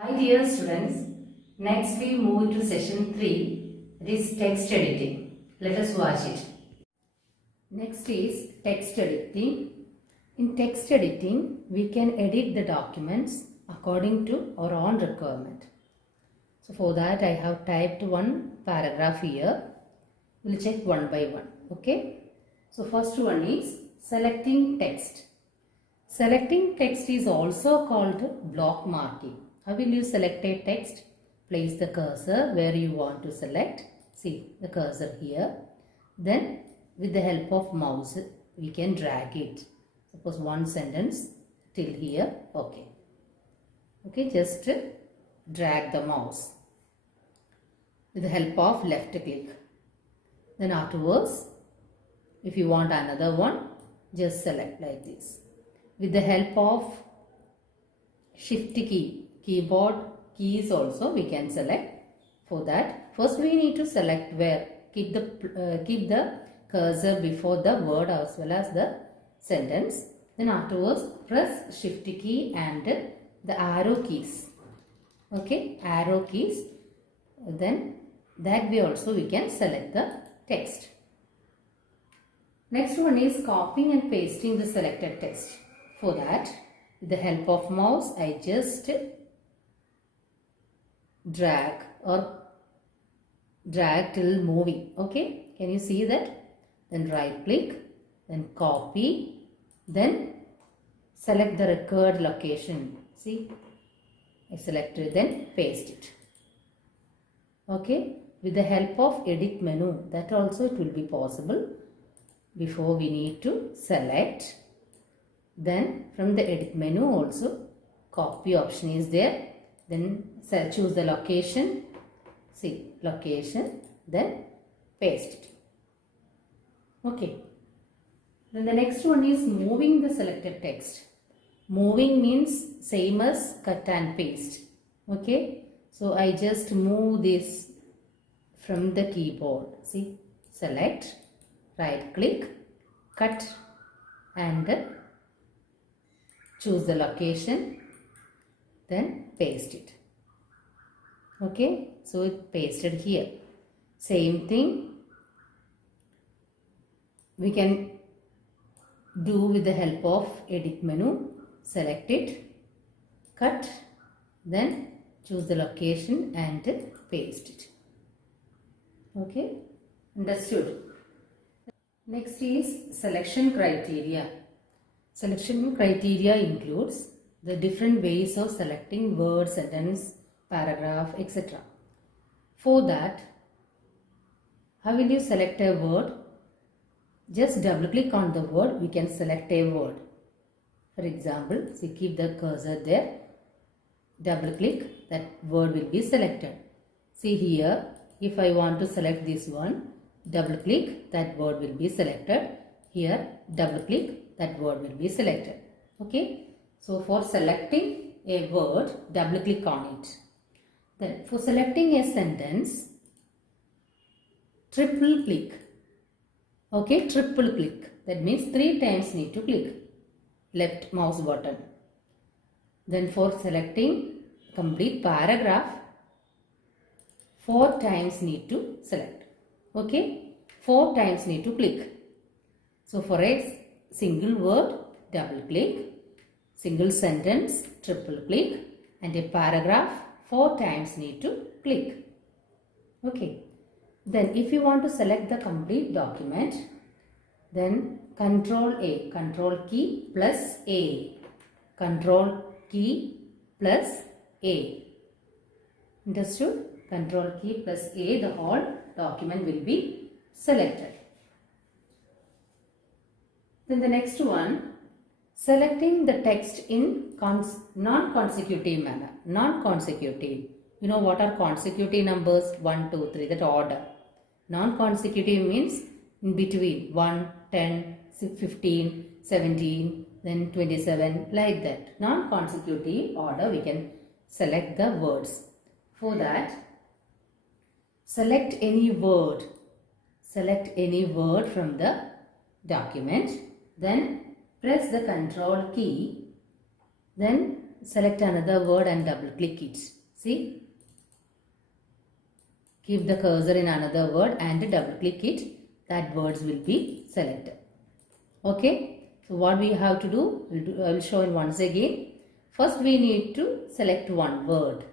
Hi dear students, next we move to session 3, that is text editing. Let us watch it. Next is text editing. In text editing, we can edit the documents according to our own requirement. So for that I have typed one paragraph here. We will check one by one. Okay. So first one is selecting text. Selecting text is also called block marking. How will you select a text? Place the cursor where you want to select. See the cursor here. Then with the help of mouse we can drag it. Suppose one sentence till here. Okay. Okay, just drag the mouse with the help of left click. Then afterwards, if you want another one, just select like this. With the help of shift key, keyboard keys also we can select. For that, first we need to select where. Keep the cursor before the word as well as the sentence. Then afterwards, press shift key and the arrow keys. Okay, arrow keys. Then that way also we can select the text. Next one is copying and pasting the selected text. For that, with the help of mouse, I just drag till moving. Okay, can you see that? Then right click, then copy, then select the required location. See, I selected, then paste it. Okay, with the help of edit menu, that also it will be possible. Before we need to select. Then from the edit menu also copy option is there. Then choose the location. See location. Then paste it. Okay. Then the next one is moving the selected text. Moving means same as cut and paste. Okay. So I just move this from the keyboard. See, select, right click, cut and choose the location, then paste it. Okay, so it pasted here. Same thing we can do with the help of edit menu. Select it, cut, then choose the location and paste it. Okay, understood. Next is selection criteria. Selection criteria includes the different ways of selecting word, sentence, paragraph, etc. For that, how will you select a word? Just double click on the word, we can select a word. For example, so keep the cursor there, double click, that word will be selected. See here, if I want to select this one, double click, that word will be selected. Here, double click, that word will be selected. Okay. So for selecting a word, double click on it. Then for selecting a sentence, triple click. Okay, triple click. That means 3 times need to click. Left mouse button. Then for selecting complete paragraph, 4 times need to select. Okay, 4 times need to click. So for a single word, double click, single sentence, triple click, and a paragraph, 4 times need to click. Okay. Then if you want to select the complete document, then Control A, Control key plus A, Control key plus A. Understood? Control key plus A, the whole document will be selected. Then the next one, selecting the text in non-consecutive manner. Non-consecutive. You know what are consecutive numbers? 1, 2, 3, that order. Non-consecutive means in between 1, 10, 15, 17, then 27, like that. Non-consecutive order we can select the words. For that, select any word. Select any word from the document. Then press the control key. Then select another word and double click it. See, keep the cursor in another word and double click it. That words will be selected. Okay, so what we have to do, I will show it once again. First we need to select one word.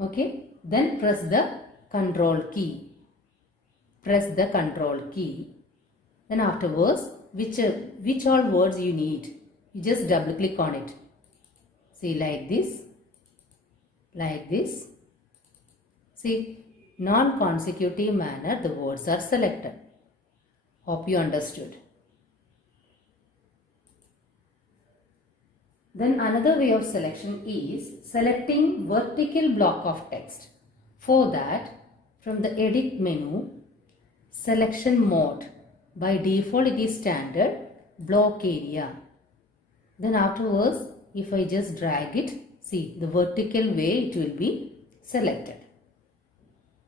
Okay, then press the control key. Press the control key. Then afterwards, which all words you need, you just double click on it. See, like this, like this. See, non-consecutive manner the words are selected. Hope you understood. Then another way of selection is selecting vertical block of text. For that, from the edit menu, selection mode. By default it is standard block area. Then afterwards, if I just drag it, see the vertical way it will be selected.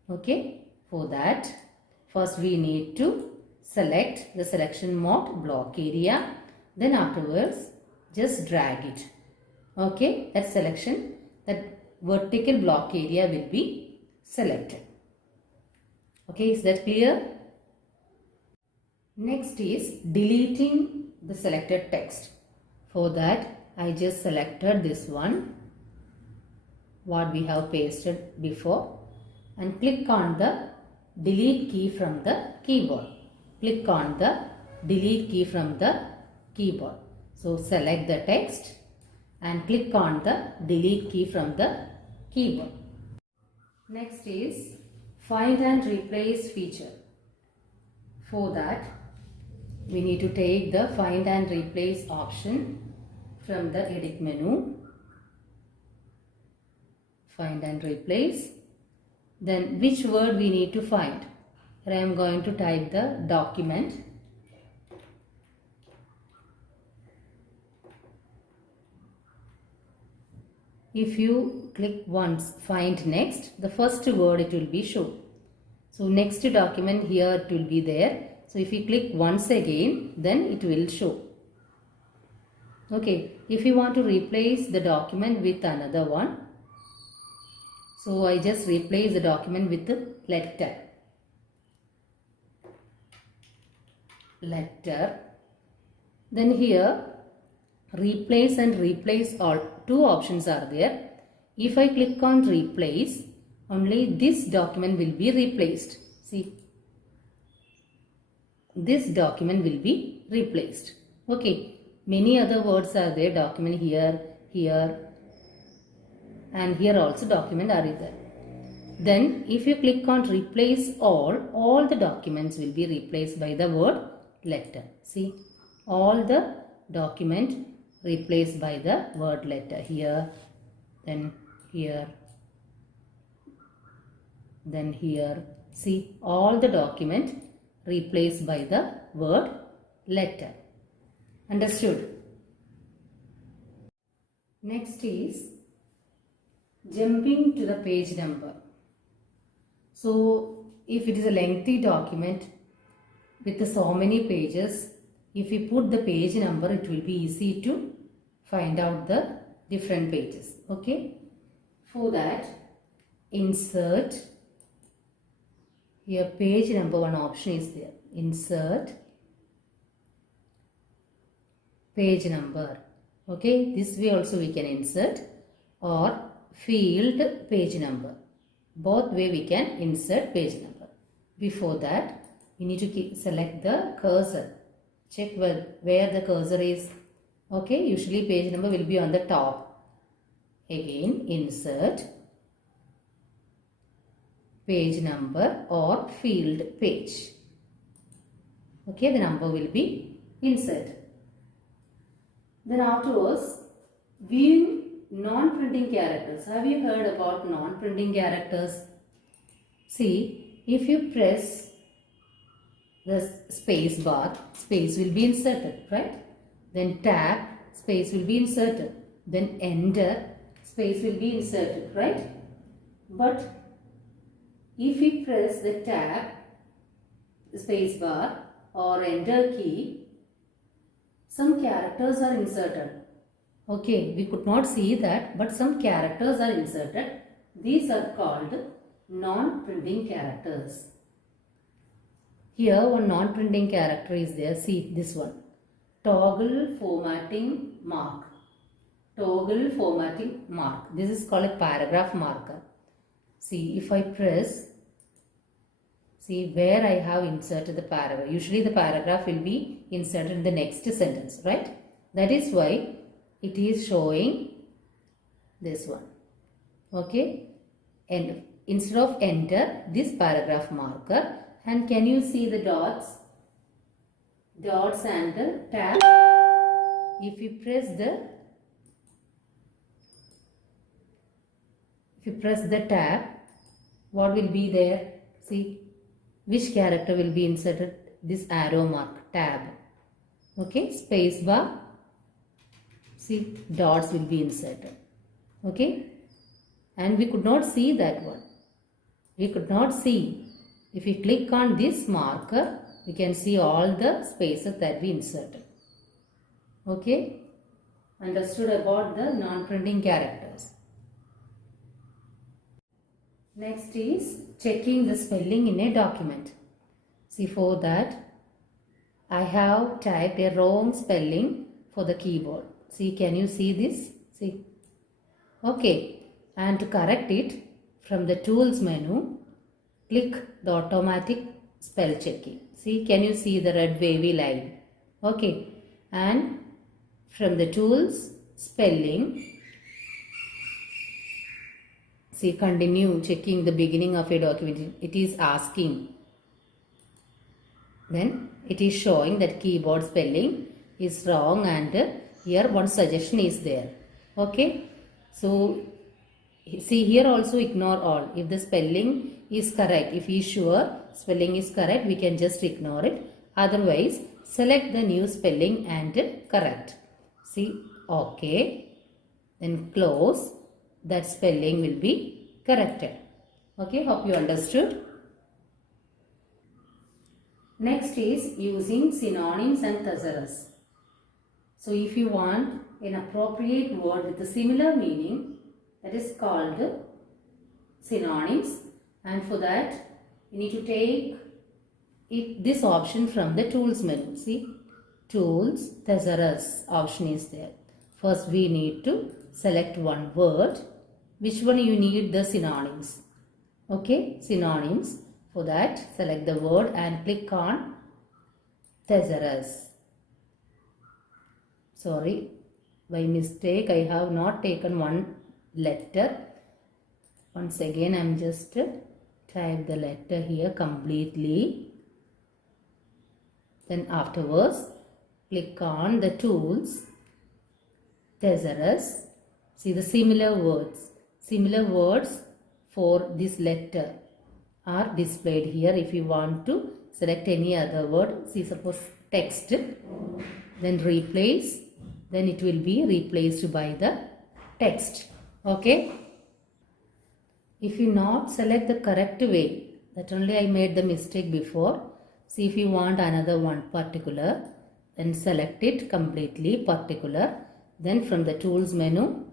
Okay, for that first we need to select the selection mode block area. Then afterwards just drag it. Okay, that selection, that vertical block area will be selected. Okay, is that clear? Next is deleting the selected text. For that I just selected this one, what we have pasted before, and click on the delete key from the keyboard. Click on the delete key from the keyboard. So select the text and click on the delete key from the keyboard. Next is find and replace feature. For that we need to take the find and replace option from the edit menu. Find and replace. Then which word we need to find? Here I am going to type the document. If you click once find next, the first word it will be shown. So next document here it will be there. So if you click once again, then it will show. Okay, if you want to replace the document with another one, so I just replace the document with the letter. Letter. Then here replace and replace all, two options are there. If I click on replace, only this document will be replaced. See, this document will be replaced. Okay, many other words are there, document here, here, and here also document are there. Then if you click on replace all the documents will be replaced by the word letter. See, all the document replaced by the word letter. Here, then here, then here. See, all the document replaced by the word letter. Understood? Next is jumping to the page number. So if it is a lengthy document with so many pages, if we put the page number, it will be easy to find out the different pages. Okay, for that insert. Here page number one option is there. Insert page number. Okay, this way also we can insert, or field page number. Both way we can insert page number. Before that we need to select the cursor. Check where the cursor is. Okay, usually page number will be on the top. Again insert page number or field page. Okay, the number will be inserted. Then afterwards, viewing non-printing characters. Have you heard about non-printing characters? See, if you press the space bar, space will be inserted, right? Then tab, space will be inserted. Then enter, space will be inserted, right? But if we press the tab, space bar or enter key, some characters are inserted. Okay, we could not see that, but some characters are inserted. These are called non-printing characters. Here one non-printing character is there. See this one. Toggle formatting mark. Toggle formatting mark. This is called a paragraph marker. See, if I press, see where I have inserted the paragraph. Usually the paragraph will be inserted in the next sentence, right? That is why it is showing this one. Okay, and instead of enter, this paragraph marker, and can you see the dots and the tab? If you press the tab, what will be there? See, which character will be inserted? This arrow mark, tab. Okay, space bar. See, dots will be inserted. Okay, and we could not see that one. We could not see. If we click on this marker, we can see all the spaces that we inserted. Okay, understood about the non-printing characters. Next is checking the spelling in a document. See, for that I have typed a wrong spelling for the keyboard. See, can you see this? See. Okay, and to correct it, from the tools menu, click the automatic spell checking. See, can you see the red wavy line? Okay, and from the tools, spelling, see, continue checking the beginning of a document. It is asking. Then it is showing that keyboard spelling is wrong, and here one suggestion is there. Okay, so see, here also ignore all. If the spelling is correct, if we is sure spelling is correct, we can just ignore it. Otherwise, select the new spelling and correct. See, okay, then close. That spelling will be corrected. Okay, hope you understood. Next is using synonyms and thesaurus. So if you want an appropriate word with a similar meaning, that is called synonyms, and for that you need to take this option from the tools menu. See, tools, thesaurus option is there. First we need to select one word. Which one you need the synonyms? Okay, synonyms. For that, select the word and click on thesaurus. Sorry, by mistake I have not taken one letter. Once again I am just type the letter here completely. Then afterwards click on the tools, thesaurus. See the similar words. Similar words for this letter are displayed here. If you want to select any other word, see, suppose text, then replace, then it will be replaced by the text. Okay, if you not select the correct way, that only I made the mistake before. See, if you want another one particular, then select it completely particular. Then from the tools menu,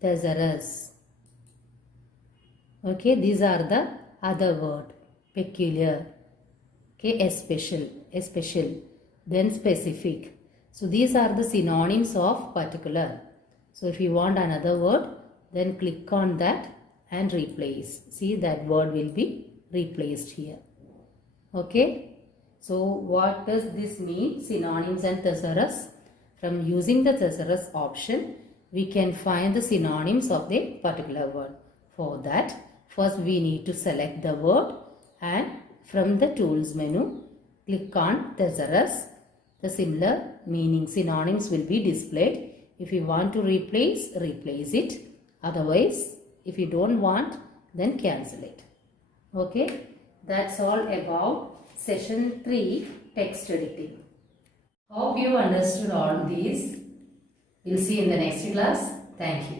thesaurus. Okay, these are the other word. Peculiar, okay, especial, then specific. So these are the synonyms of particular. So if you want another word, then click on that and replace. See, that word will be replaced here. Okay, so what does this mean? Synonyms and thesaurus. From using the thesaurus option, we can find the synonyms of the particular word. For that, first we need to select the word, and from the tools menu, click on thesaurus. The similar meaning synonyms will be displayed. If you want to replace it. Otherwise, if you don't want, then cancel it. Okay, that's all about session 3 text editing. Hope you understood all these. We'll see you in the next class. Thank you.